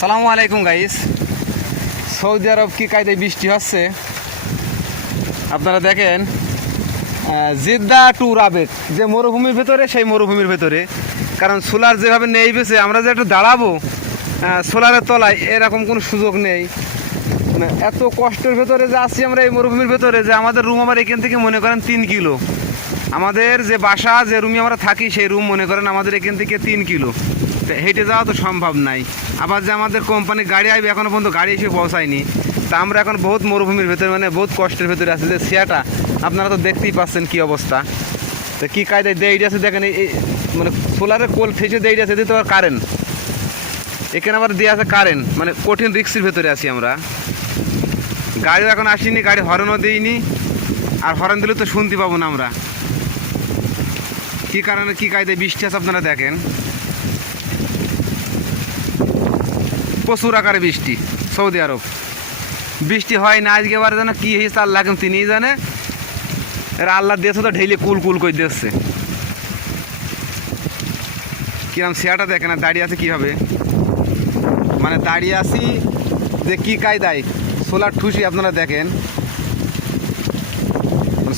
সালামু আলাইকুম guys. Saudi আরব কি কায়দায় বৃষ্টি হচ্ছে আপনারা দেখেন। জিদ্দা টু রাবেক যে মরুভূমির ভেতরে, সেই মরুভূমির ভেতরে, কারণ সোলার যেভাবে নেই বেছে আমরা যে একটু দাঁড়াবো সোলারের তলায়, এরকম কোনো সুযোগ নেই। মানে এত কষ্টের ভেতরে যে আছি আমরা এই মরুভূমির ভেতরে, যে আমাদের রুম আমার এখান থেকে মনে করেন 3 কিলো। আমাদের যে বাসা, যে রুমে আমরা থাকি, সেই রুম মনে করেন আমাদের এখান থেকে 3 কিলো। হেঁটে যাওয়া তো সম্ভব নাই। আবার যে আমাদের কোম্পানির গাড়ি আসবে, এখনও পর্যন্ত গাড়ি এসে পৌঁছায়নি। তা আমরা এখন বহুত মরুভূমির ভেতরে, মানে বহুত কষ্টের ভেতরে আছি। যে সিয়াটা আপনারা তো দেখতেই পাচ্ছেন কী অবস্থা। তো কী কায়দায় দেইড আছে দেখেন, এই মানে সোলারের কোল ফেসে দেইড আছে, দিতে আবার কারেন্ট, এখানে আবার দিয়ে আছে কারেন্ট। মানে কঠিন রিক্সের ভেতরে আছি আমরা। গাড়িও এখন আসেনি, গাড়ি হর্নও দিইনি, আর হর্ন দিলে তো শুনতে পাবো না আমরা। কী কারণে কী কায়দায় বৃষ্টি আছে আপনারা দেখেন। প্রচুর আকারে বৃষ্টি সৌদি আরব। বৃষ্টি হয় না আজকে, এবার যেন কী হয়েছে আল্লাহ তিনিই জানে। এরা আল্লাহ দিয়েছে তো ঢেলে কুল কুল করে দিচ্ছে। কিরম শেয়াটা দেখে না, দাঁড়িয়ে আছে কীভাবে, মানে দাঁড়িয়ে আছি যে কী কায়দায় সোলার ঠুসি আপনারা দেখেন।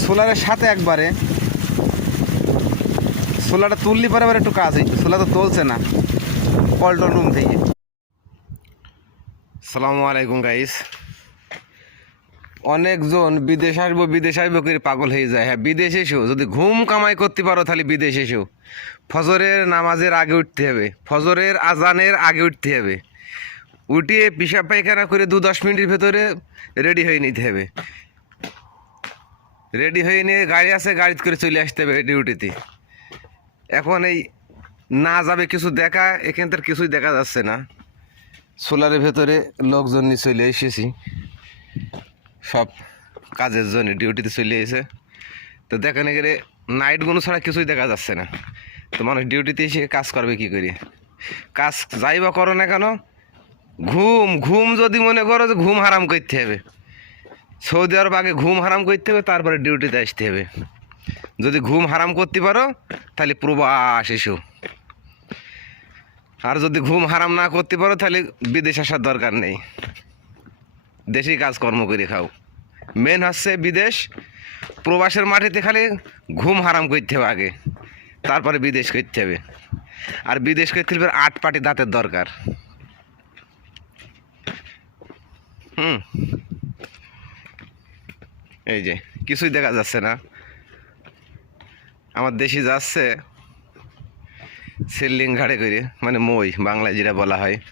সোলারের সাথে একবারে সোলারটা তুললি পরে আবার একটু কাজ, সোলার তো তুলছে না পল্টন রুম থেকে। সালামু আলাইকুম গাইস। অনেকজন বিদেশ আসবো করে পাগল হয়ে যায়। হ্যাঁ, বিদেশ এসেও যদি ঘুম কামাই করতে পারো তাহলে বিদেশ এসেও ফজরের নামাজের আগে উঠতে হবে, ফজরের আজানের আগে উঠতে হবে। উঠিয়ে পিসাব পায়খানা করে 2-10 মিনিটের ভেতরে রেডি হয়ে নিতে হবে। রেডি হয়ে নিয়ে গাড়ি আছে, গাড়ি করে চলে আসতে হবে ডিউটিতে। এখন এই না যাবে কিছু দেখা, এখান থেকে কিছুই দেখা যাচ্ছে না। সোলারের ভেতরে লোকজন নিয়ে চলে এসেছি, সব কাজের জন্য ডিউটিতে চলে এসে। তো দেখেন এখানে নাইটগুলো ছাড়া কিছুই দেখা যাচ্ছে না। তো মানুষ ডিউটিতে এসে কাজ করবে কী করে? কাজ যাই বা করো না কেন, ঘুম যদি মনে করো যে ঘুম হারাম করতে হবে, সৌদি আরব আগে ঘুম হারাম করতে হবে, তারপরে ডিউটিতে আসতে হবে। যদি ঘুম হারাম করতে পারো তাহলে প্রবাস এসো, আর যদি ঘুম হারাম না করতে পারো তাহলে বিদেশ আসার দরকার নেই, দেশেই কাজকর্ম করে খাও। মেন হচ্ছে বিদেশ, প্রবাসের মাটিতে খালি ঘুম হারাম করতে হবে আগে, তারপরে বিদেশ করতে হবে। আর বিদেশ করতে হলে 8 পাটি দাঁতের দরকার। এই যে কিছুই দেখা যাচ্ছে না। আমার দেশি যাচ্ছে সেলিং ঘাড়ে করে, মানে মই বাংলায় যেটা বলা হয়।